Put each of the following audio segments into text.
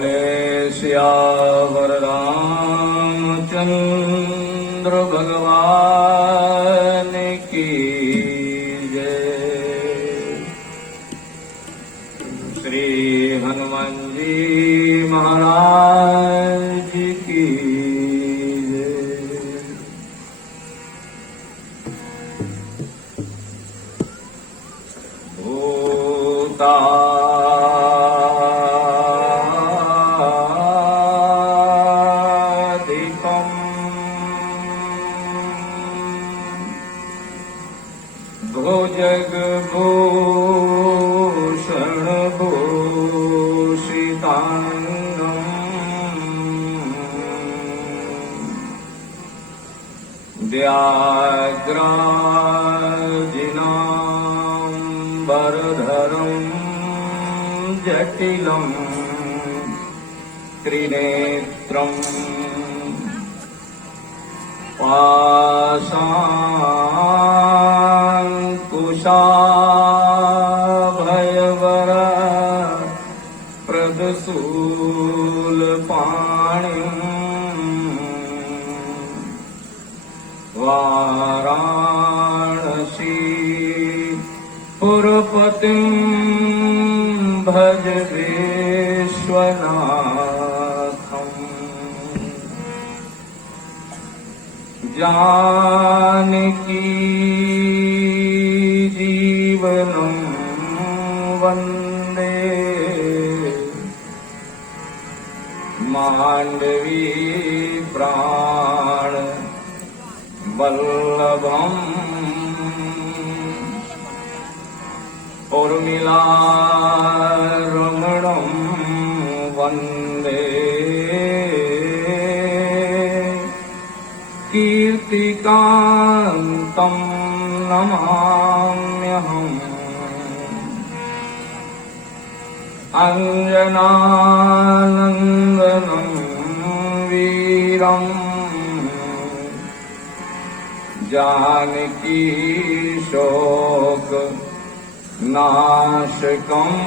बोले सियावर रामचंद्र भगवान की जय। श्री हनुमान जी महाराज की जय। भूता भुजगभूषण भूषितांगम् व्याघ्राजिनाम्बरधरम् जटिलम् त्रिनेत्रम् पाशाङ्कुशाभयवर प्रदशूलपाणिम् वाराणसी पुरपतिम् भज विश्वनाथम्। जानकी जीवनं वन्दे माण्डवी प्राण वल्लभम्। उर्मिला रमणं वन्दे कीर्तिकान्तं नमाम्यहम्। अञ्जनानन्दनं वीरम् जानकी शोक नाशकम्।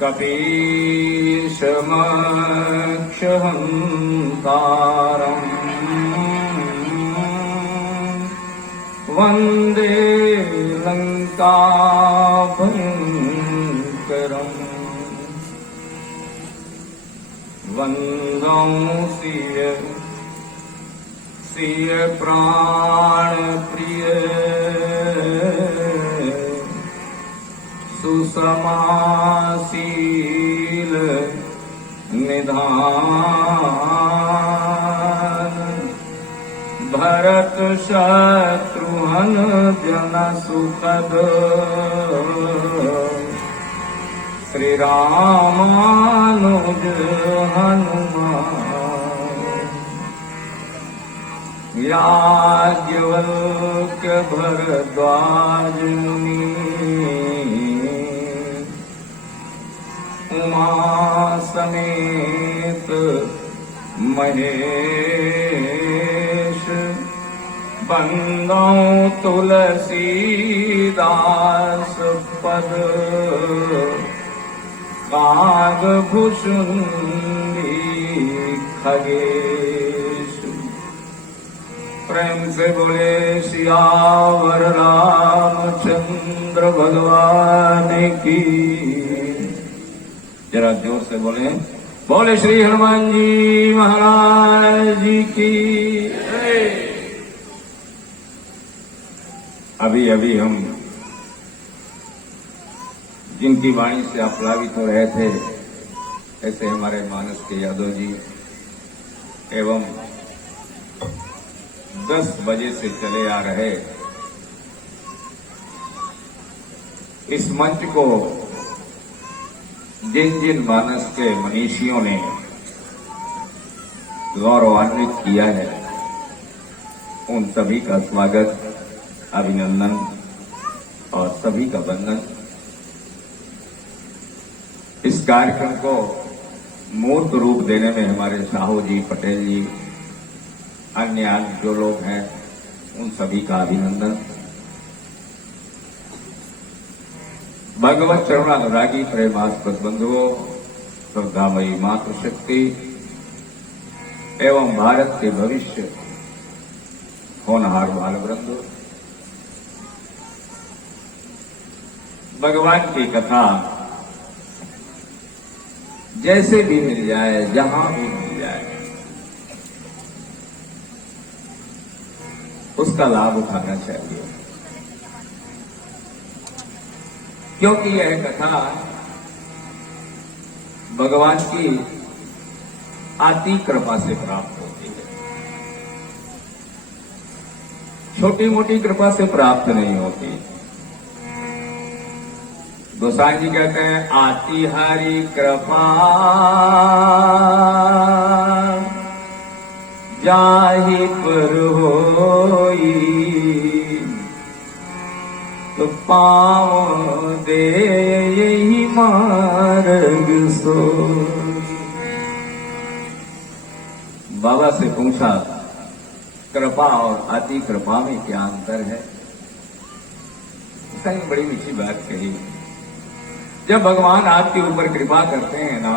कपीशमक्षहन्तारम् वन्दे लङ्काभयङ्करम्। वन्दं सिय प्राण प्रिय सुषमाशील निधान। भरत शत्रुघ्न जन सुखद श्री रामानुज हनुमान। याज्ञवल्क्य भरद्वाज मुनि उमा समेत महेश। बंदौ तुलसीदास पद कागभूषुंडी खगेश। प्रेम से बोले सियावर रामचंद्र भगवान की। जरा जोर से बोले, बोले श्री हनुमान जी महाराज की। अभी अभी हम जिनकी वाणी से आप्लावित हो रहे थे, ऐसे हमारे मानस के यादव जी एवं 10 बजे से चले आ रहे इस मंच को जिन जिन मानस के मनीषियों ने गौरवान्वित किया है, उन सभी का स्वागत, अभिनंदन और सभी का वंदन। इस कार्यक्रम को मूर्त रूप देने में हमारे साहू जी, पटेल जी, अन्य जो लोग हैं, उन सभी का अभिनंदन। भगवत चरणानुरागी प्रेमास्पद बंधुओं, श्रद्धामयी मातृशक्ति एवं भारत के भविष्य होनहार बालवृंद, भगवान की कथा जैसे भी मिल जाए, जहां भी मिल जाए, उसका लाभ उठाना चाहिए, क्योंकि यह कथा भगवान की अति कृपा से प्राप्त होती है। छोटी मोटी कृपा से प्राप्त नहीं होती। गोसाई जी कहते हैं, आती हरि कृपा जाहि पर होई, तो पाँव दे यही मार्ग सोई। बाबा से पूछा, कृपा और अति कृपा में क्या अंतर है? उसका एक बड़ी मीठी बात कही। जब भगवान आपके ऊपर कृपा करते हैं ना,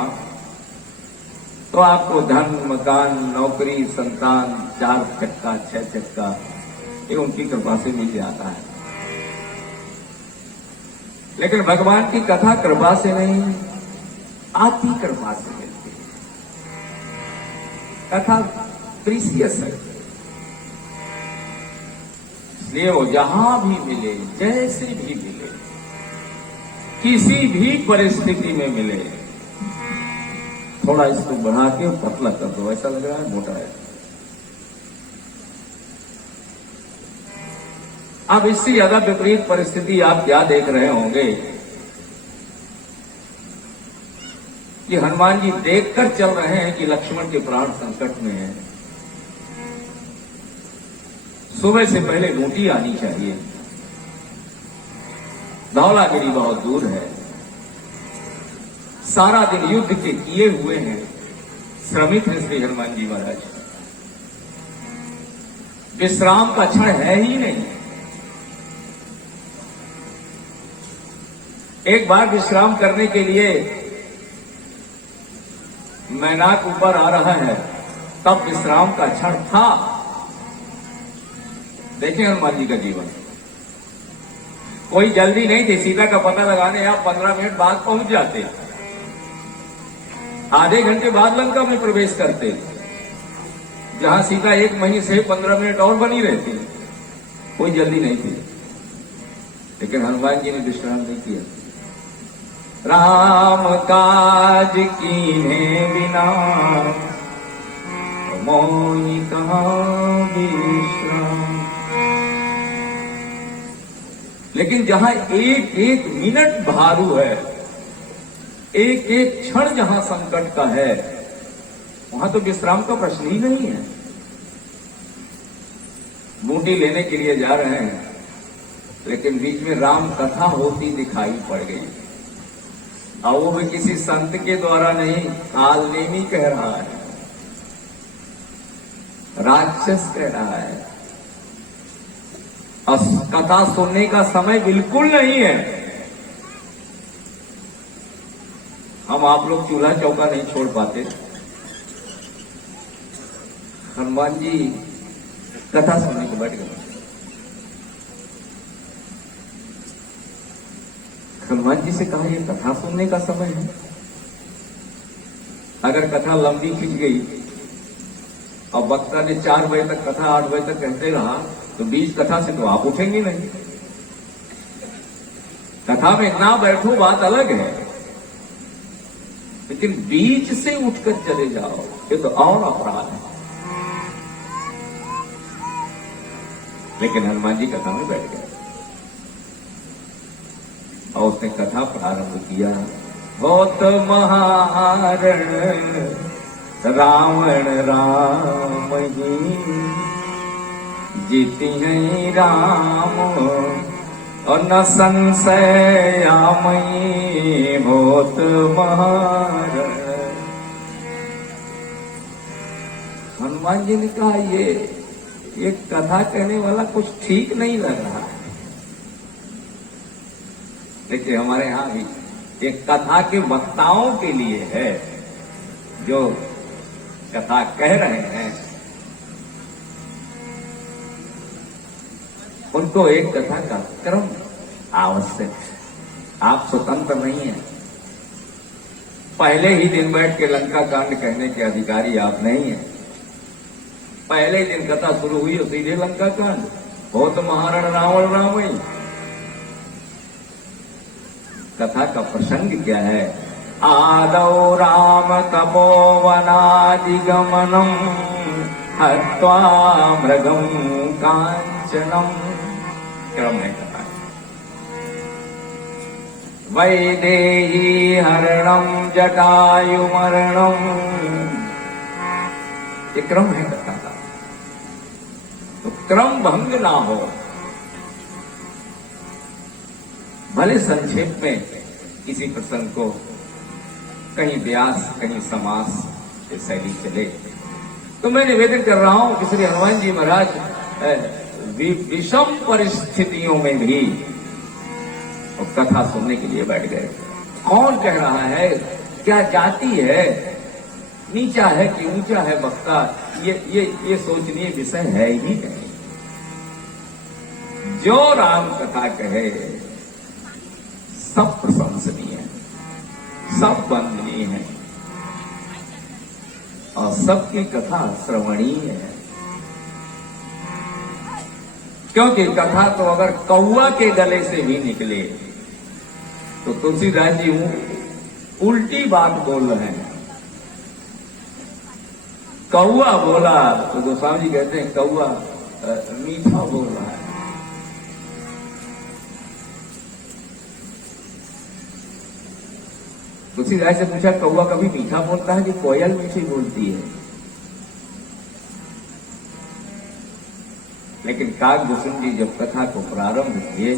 तो आपको धन, मकान, नौकरी, संतान, 4 चक्का 6 चक्का, ये उनकी कृपा से मिल जाता है। लेकिन भगवान की कथा कृपा से नहीं, अति कृपा से मिलती है। कथा प्रीसियस है, इसलिए वो जहां भी मिले, जैसे भी मिले, किसी भी परिस्थिति में मिले, थोड़ा इसको बढ़ा के पतला कर दो, ऐसा लग रहा है मोटा है। अब इससे ज्यादा विपरीत परिस्थिति आप क्या देख रहे होंगे कि हनुमान जी देखकर चल रहे हैं कि लक्ष्मण के प्राण संकट में है। सुबह से पहले रोटी आनी चाहिए, धौलागिरी बहुत दूर है, सारा दिन युद्ध के किए हुए हैं, श्रमित हैं श्री हनुमान जी महाराज, विश्राम का क्षण है ही नहीं। एक बार विश्राम करने के लिए मैनाक ऊपर आ रहा है, तब विश्राम का क्षण था। देखें हनुमान जी का जीवन, कोई जल्दी नहीं थी। सीता का पता लगाने आप 15 मिनट बाद पहुंच जाते, आधे घंटे बाद लंका में प्रवेश करते, जहां सीता 1 महीने से 15 मिनट और बनी रहती, कोई जल्दी नहीं थी। लेकिन हनुमान जी ने विश्राम नहीं किया। राम काज कीन्हे बिना मोहि कहाँ विश्राम। लेकिन जहां एक एक मिनट भारू है, एक एक क्षण जहां संकट का है, वहां तो विश्राम का प्रश्न ही नहीं है। बूटी लेने के लिए जा रहे हैं, लेकिन बीच में राम कथा होती दिखाई पड़ गई, और वो भी किसी संत के द्वारा नहीं, कालनेमी कह रहा है, राक्षस कह रहा है। और कथा सुनने का समय बिल्कुल नहीं है। हम आप लोग चूल्हा चौका नहीं छोड़ पाते, हनुमान जी कथा सुनने को बैठ गए। हनुमान जी से कहा, ये कथा सुनने का समय है। अगर कथा लंबी खिंच गई और वक्ता ने 4 बजे तक कथा 8 बजे तक कहते रहा, तो बीच कथा से तो आप उठेंगे नहीं। कथा में ना बैठो बात अलग है, लेकिन बीच से उठकर चले जाओ, ये तो और अपराध है। लेकिन हनुमान जी कथा में बैठ गए और उसने कथा प्रारंभ किया। बहुत महारण रावण राम ही, जीती है राम और न संशय आमई, बहुत महारण। हनुमान जी ने कहा, ये कथा कहने वाला कुछ ठीक नहीं लग रहा है। देखिए हमारे यहाँ भी एक कथा के वक्ताओं के लिए है, जो कथा कह रहे हैं उनको एक कथा का क्रम आवश्यक है। आप स्वतंत्र नहीं हैं। पहले ही दिन बैठ के लंका कांड कहने के अधिकारी आप नहीं हैं। पहले ही दिन कथा शुरू हुई और सीधे लंका कांड, बहुत महारण रावण रावणी। कथा का प्रसंग क्या है? आदौ राम तपोवनादिगमनम हत्वा मृगम कांचनम, क्रम है कथा। वैदेही हरणम जटायुमरणम, ये क्रम है कथा का। तो क्रम भंग ना हो, भले संक्षेप में किसी प्रसंग को कहीं व्यास कहीं समास की शैली चले। तो मैं निवेदन कर रहा हूं कि श्री हनुमान जी महाराज विषम परिस्थितियों में भी और कथा सुनने के लिए बैठ गए। कौन कह रहा है, क्या जाति है, नीचा है कि ऊंचा है वक्ता, ये सोचनीय विषय है ही नहीं। जो राम कथा कहे सब प्रशंसनीय है, सब वंदनीय है और सबकी कथा श्रवणीय है। क्योंकि कथा तो अगर कौआ के गले से भी निकले तो तुलसीदास जी उल्टी बात बोल रहे हैं। कौआ बोला तो गोस्वामी जी कहते हैं कौआ मीठा बोल रहा है। तुलसीदास से पूछा कौआ कभी मीठा बोलता है कि कोयल मीठी बोलती है? लेकिन काकभूषण जी जब कथा को प्रारंभ किए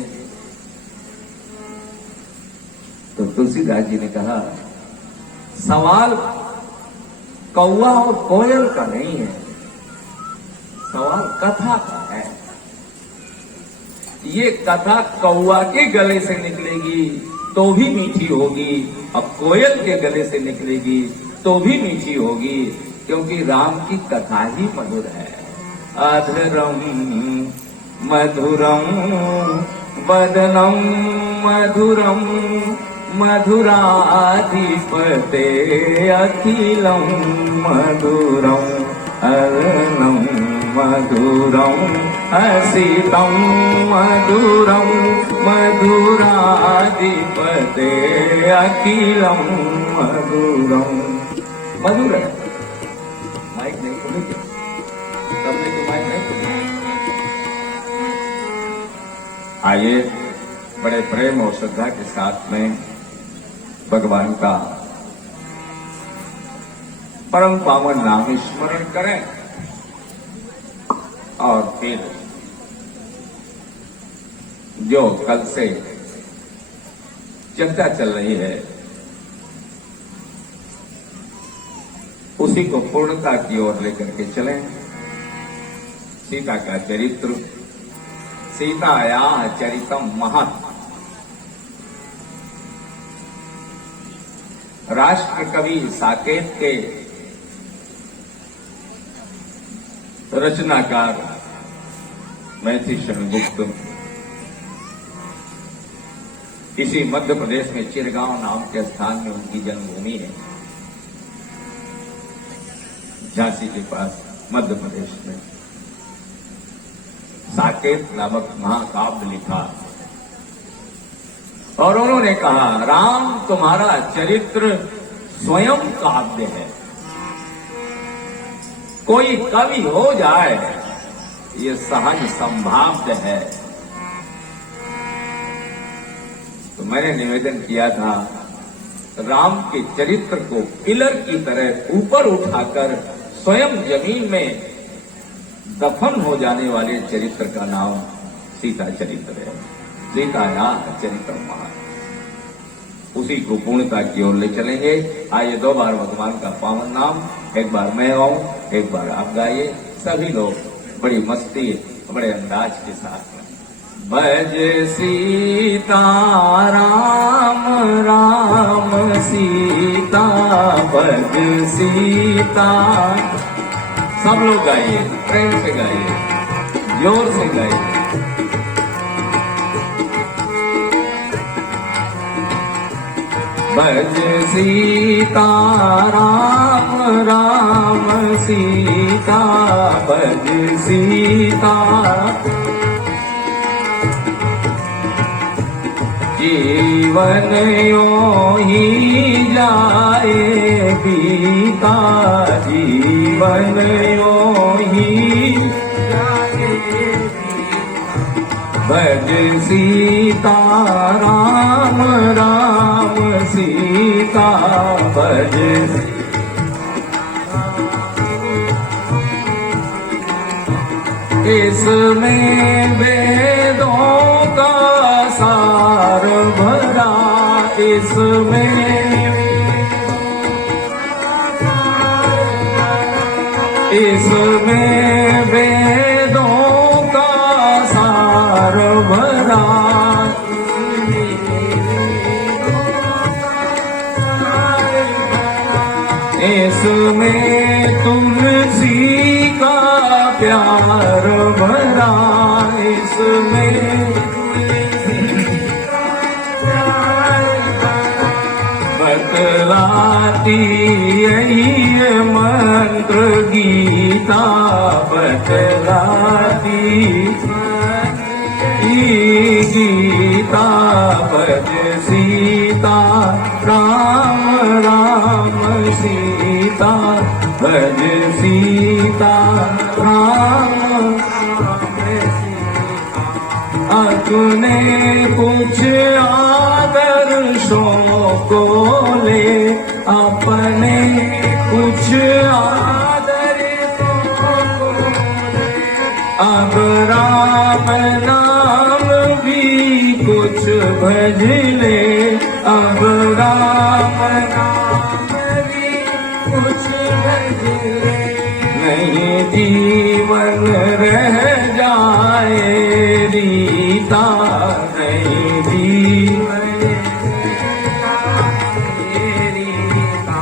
तो तुलसीदास जी ने कहा सवाल कौआ और कोयल का नहीं है, सवाल कथा का है। ये कथा कौआ के गले से निकलेगी तो भी मीठी होगी, अब कोयल के गले से निकलेगी तो भी मीठी होगी, क्योंकि राम की कथा ही मधुर है। अधरम मधुरम वदनम मधुरम मधुराधिपते अखिलम मधुरम अर्णम मधुरम हसितम मधुरम मधुराधिपते अखिलम मधुरम। मधुर है। माइक नहीं खोलेंगे, सबने तो माइक नहीं खोले। आइए बड़े प्रेम और श्रद्धा के साथ में भगवान का परम पावन नाम स्मरण करें और फिर जो कल से चर्चा चल रही है उसी को पूर्णता की ओर लेकर के चलें। सीता का चरित्र, सीताया चरितम महत्। राष्ट्र कवि साकेत के रचनाकार मैथिली शरणगुप्त इसी मध्य प्रदेश में चिरगांव नाम के स्थान में उनकी जन्मभूमि है, झांसी के पास मध्य प्रदेश में। साकेत नामक महाकाव्य लिखा और उन्होंने कहा राम तुम्हारा चरित्र स्वयं काव्य है। कोई कवि हो जाए ये सहज संभाव्य है। तो मैंने निवेदन किया था राम के चरित्र को पिलर की तरह ऊपर उठाकर स्वयं जमीन में दफन हो जाने वाले चरित्र का नाम सीता चरित्र है। सीताया चरित्र महान, उसी को पूर्णता की ओर ले चलेंगे। आइए दो बार भगवान का पावन नाम, एक बार मैं गाऊं एक बार आप गाइए, सभी लोग बड़ी मस्ती बड़े अंदाज के साथ में। भज सीता राम राम सीता भज सीता। सब लोग गाइए, प्रेम से गाइए, जोर से गाइए। भज सीता राम राम सीता भज सीता। जीवन यों ही जाए बीता, जीवन यों ही जाए बीता। भज सीता राम राम सीता भज। इसमें वेदों का सार भरा, इसमें वेदों का सार भरा। इसमें तुलसी का प्यार भरा, इसमें बतलाती यही मंत्र गीता, बतलाती गीता। भज सीता राम राम सीता भज सीता राम। अपने कुछ आदर्शों को ले, अपने कुछ आदर्शों को ले। अब राम नाम भी कुछ भज ले, अब राम नाम भी कुछ भज ले। नहीं जीवन रह जाए रीता, नहीं जीवन रीता।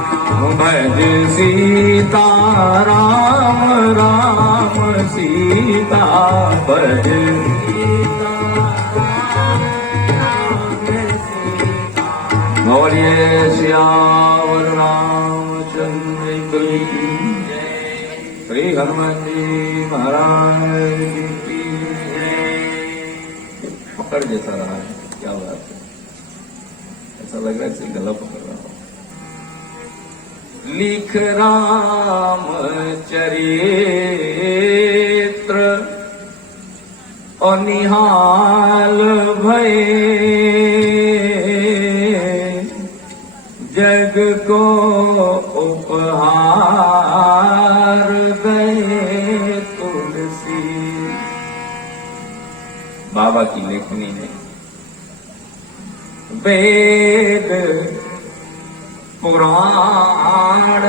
भज सीता राम राम सीता भज सीता बोलिए श्यावर रामचंद्र की जय। श्री हनुमान जी महाराज की जय। पकड़ जैसा रहा है, क्या बात है, ऐसा लग रहा है इसे गला पकड़ रहा हूं। लिख राम चरित्र और निहाल भये, जग को उपहार गए तुलसी। बाबा की लेखनी में वेद पुराण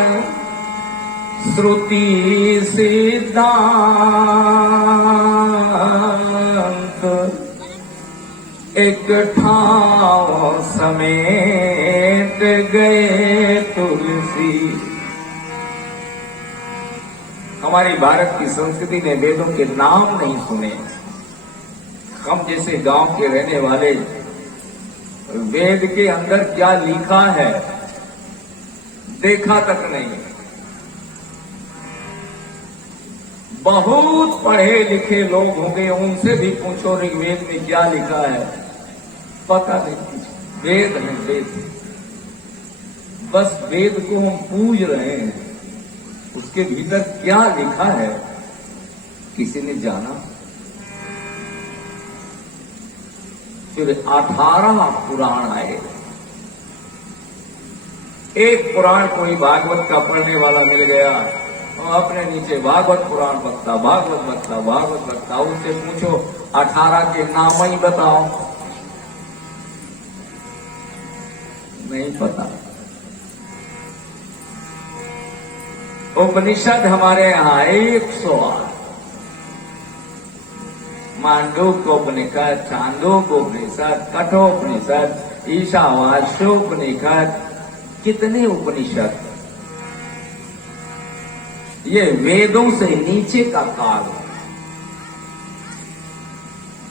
श्रुति सिद्धांत एक ठाव समेट गए तुलसी। हमारी भारत की संस्कृति ने वेदों के नाम नहीं सुने। हम जैसे गांव के रहने वाले वेद के अंदर क्या लिखा है देखा तक नहीं। बहुत पढ़े लिखे लोग होंगे, उनसे भी पूछो ऋग्वेद में क्या लिखा है, पता नहीं। वेद है वेद, बस वेद को हम पूज रहे हैं, उसके भीतर क्या लिखा है किसी ने जाना। फिर 18 पुराण आए। एक पुराण कोई भागवत का पढ़ने वाला मिल गया और अपने नीचे भागवत पुराण बकता, भागवत बकता, भागवत बकता। उससे पूछो 18 के नाम ही बताओ, नहीं पता। उपनिषद हमारे यहां 108, मांडूक्योपनिषद, छांदोग्योपनिषद, कठोपनिषद, ईशावास्योपनिषद, कितने उपनिषद, ये वेदों से नीचे का काल,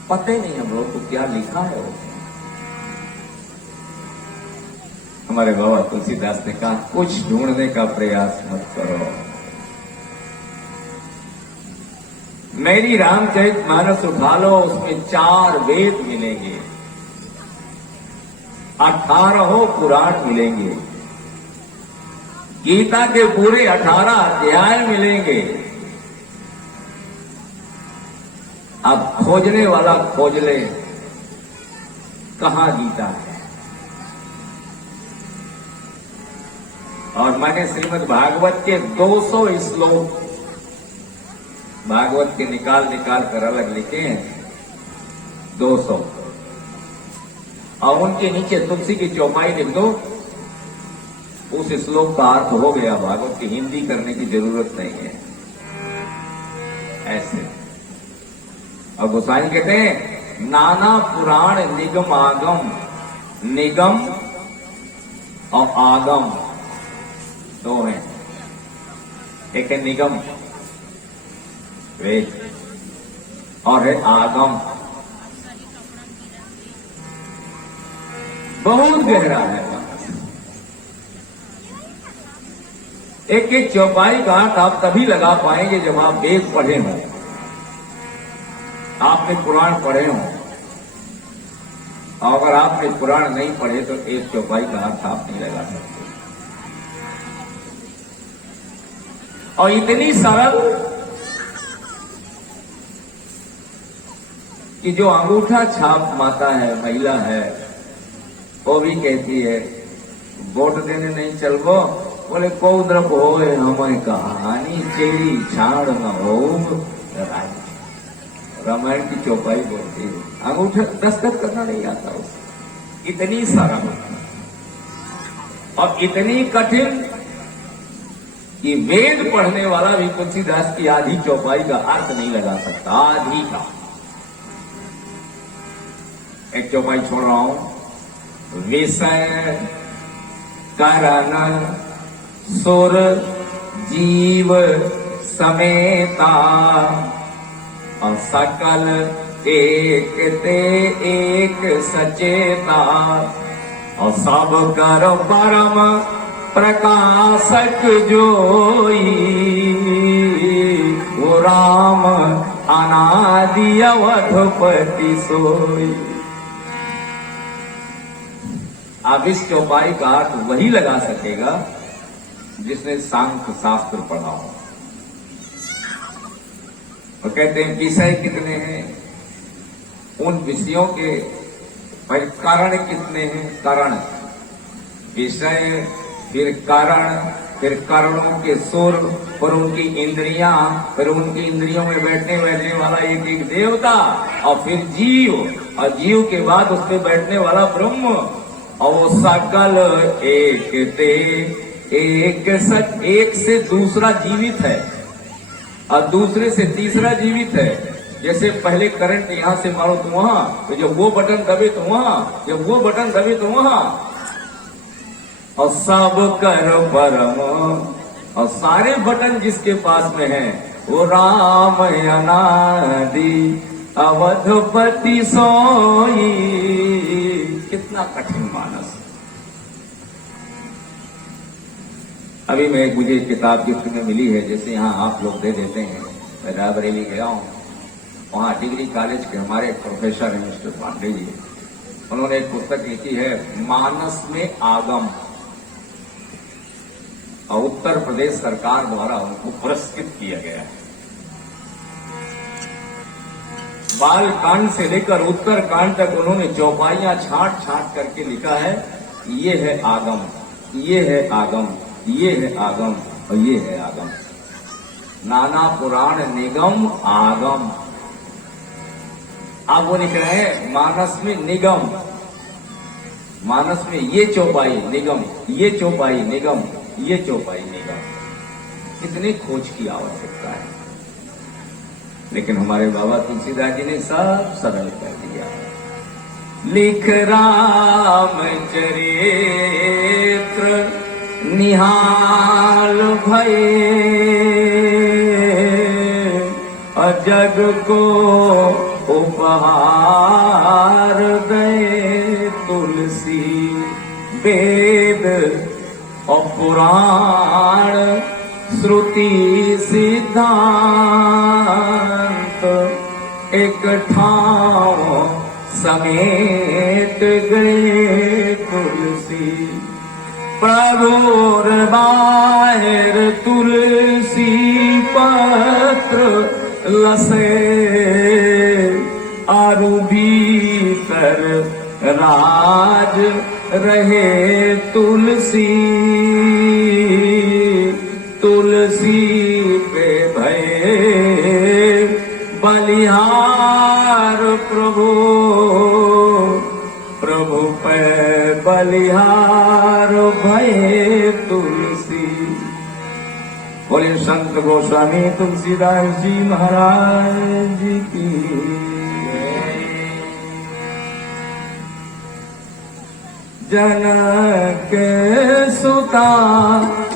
पता ही नहीं हम लोग को क्या लिखा है वो। हमारे बाबा तुलसीदास ने कहा कुछ ढूंढने का प्रयास मत करो। मेरी रामचरितमानस उठा लो, उसमें 4 वेद मिलेंगे, 18 पुराण मिलेंगे, गीता के पूरे 18 अध्याय मिलेंगे। अब खोजने वाला खोज ले कहां गीता है। और मैंने श्रीमद् भागवत के 200 श्लोक भागवत के निकाल कर अलग लिखे हैं, 200, और उनके नीचे तुलसी की चौपाई लिख दो, उस श्लोक का अर्थ हो गया। भागवत की हिंदी करने की जरूरत नहीं है। ऐसे और गोसाई कहते हैं नाना पुराण निगम आगम, निगम और आगम दो हैं। एक है निगम वेद और है आगम, बहुत गहरा है। एक एक चौपाई का अर्थ आप तभी लगा पाएंगे जब आप वेद पढ़े हों, आपने पुराण पढ़े हों। और अगर आपने पुराण नहीं पढ़े तो एक चौपाई का अर्थ आप नहीं लगा सकते। और इतनी सरल कि जो अंगूठा छाप माता है, महिला है, वो भी कहती है वोट देने नहीं चलबो, बोले को द्रप हो हमें कहानी चेरी छाड़ न हो। रामायण की चौपाई बोलती है, अंगूठा दस्तखत करना नहीं आता उसे। इतनी सरल और इतनी कठिन कि वेद पढ़ने वाला भी तुलसीदास की आधी चौपाई का अर्थ नहीं लगा सकता। आधी का एक चौपाई छोड़ रहा हूं। विषय करण सुर जीव समेता, और सकल एक ते एक सचेता, और सब कर परम प्रकाशक जोई, वो राम अनादि अवधपति सोई। आप इस चौपाई का अर्थ वही लगा सकेगा जिसने सांख्य शास्त्र पढ़ा हो। और कहते हैं विषय कितने हैं, उन विषयों के कारण कितने हैं, कारण विषय, फिर कारण, फिर कारणों के सुर, और उनकी इंद्रियां, फिर उनकी इंद्रियों में बैठने वाला एक एक देवता, और फिर जीव, और जीव के बाद उस पर बैठने वाला ब्रह्म, और वो सकल एक ते एक सच, एक से दूसरा जीवित है और दूसरे से तीसरा जीवित है। जैसे पहले करंट यहां से मारो तो वहां, तो जब वो बटन दबे तो वहां, जब वो बटन दबे तो वहां। और सब कर परम, और सारे बटन जिसके पास में है वो राम अनादि अवधपति सोई। कितना कठिन मानस। अभी मुझे किताब गिफ्ट में मिली है, जैसे यहाँ आप लोग दे देते हैं। मैं रायबरेली गया हूँ, वहाँ डिग्री कॉलेज के हमारे प्रोफेसर हैं मिस्टर पांडे जी, उन्होंने एक पुस्तक लिखी है मानस में आगम, और उत्तर प्रदेश सरकार द्वारा उनको पुरस्कृत किया गया है। बाल कांड से लेकर उत्तर कांड तक उन्होंने चौपाइयां छांट करके लिखा है, ये है आगम, ये है आगम, ये है आगम, और ये है आगम। नाना पुराण निगम आगम। अब वो लिख रहे हैं मानस में निगम, मानस में ये चौपाई निगम, ये चौपाई निगम, ये चौपाई निगम। कितनी खोज की आवश्यकता है। लेकिन हमारे बाबा तुलसीदास जी ने सब सरल कर दिया। लिख राम चरित्र निहाल भये, जग को उपहार दे तुलसी। वेद और पुराण श्रुति सिद्धांत एक ठाव समेट गए तुलसी। प्रभुर बाहिर तुलसी पत्र लसे, आरु भीतर राज रहे तुलसी। तुलसी पे भये बलिहार प्रभु, प्रभु पे बलिहार भये तुलसी। बोले संत गोस्वामी तुलसीदास जी महाराज जी की। जनक सुता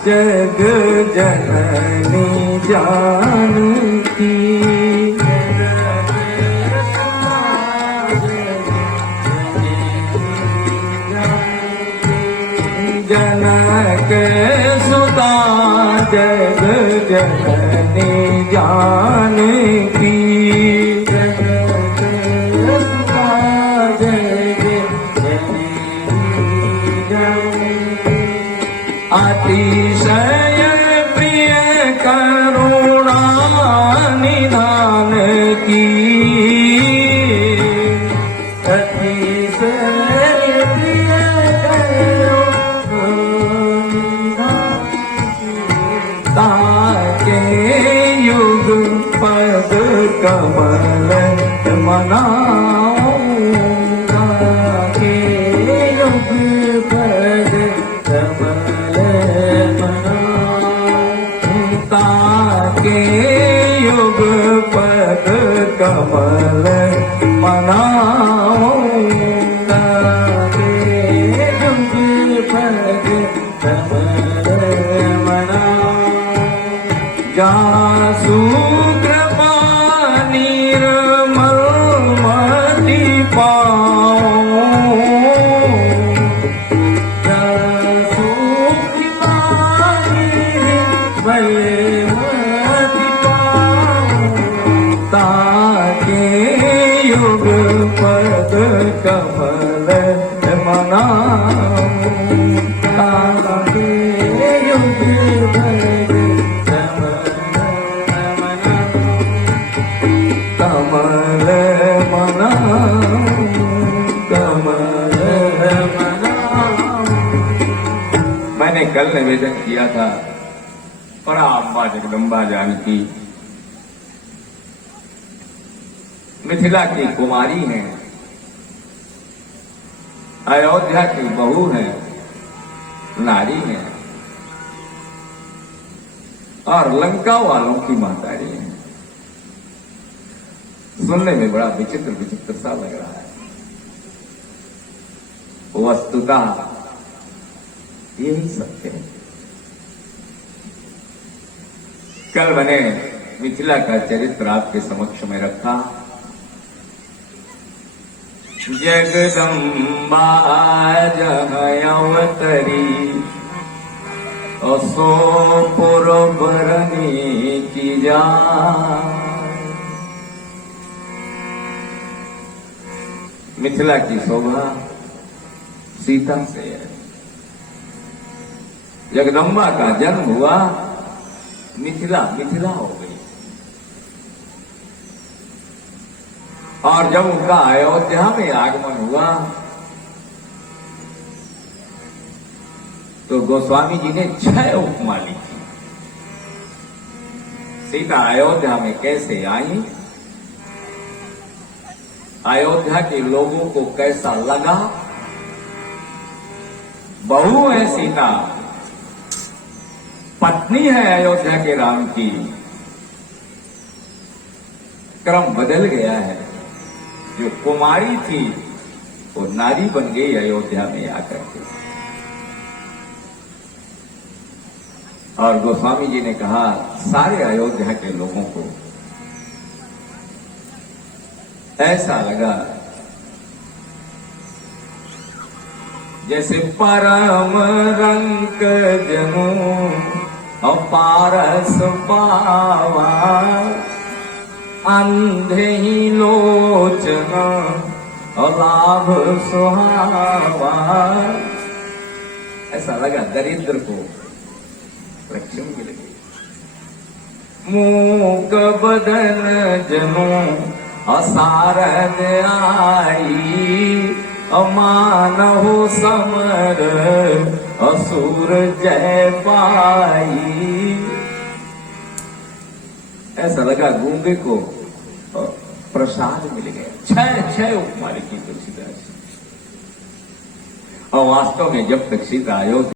जग जननी जानकी, जनक सुता जग जननी जानकी। अतिशय प्रिय करुणा निधान की, अतिशय प्रिय करुणा निधान की। ताके युग पद कमल मनाऊं, ताके युग पद कमल के युग पद कमल मनाऊंगा, के युग पद कमल मनाऊं। जासु कृपा निर्मल मति पाऊं, जासु कृपा निर्मल युग पद कमल मनाऊं, ताके युग पद कमल मनाऊं, कमल मनाऊं। मैंने कल निवेदन किया था पराम्बा जगदम्बा जानकी मिथिला की कुमारी हैं, अयोध्या की बहू हैं, नारी हैं और लंका वालों की महतारी हैं। सुनने में बड़ा विचित्र विचित्र सा लग रहा है, वस्तुतः यही सत्य है। कल मैंने मिथिला का चरित्र आपके समक्ष में रखा। जगदम्बा जगयवतरी असोपुर भरनी की जाय। मिथिला की शोभा सीता से है। जगदम्बा का जन्म हुआ, मिथिला मिथिला हो गई। और जब उनका अयोध्या में आगमन हुआ तो गोस्वामी जी ने 6 उपमा लिखी। सीता अयोध्या में कैसे आई, अयोध्या के लोगों को कैसा लगा। बहू है सीता, पत्नी है अयोध्या के राम की, क्रम बदल गया है। जो कुमारी थी वो नारी बन गई अयोध्या में आकर के। और गोस्वामी जी ने कहा सारे अयोध्या के लोगों को ऐसा लगा जैसे परम रंग जनु अपारस पावा, अंधे ही लोचन लाभ सुहावा। ऐसा लगा दरिद्र को लक्ष्मी मिल गई। मूक बदन जनु असारद आई, अमानहु समर असुर जय पाई। ऐसा लगा गूंगे को प्रसाद मिल गया। छह उपमा लिखी तुलसीदास। और वास्तव में जब तक सीता अयोध्या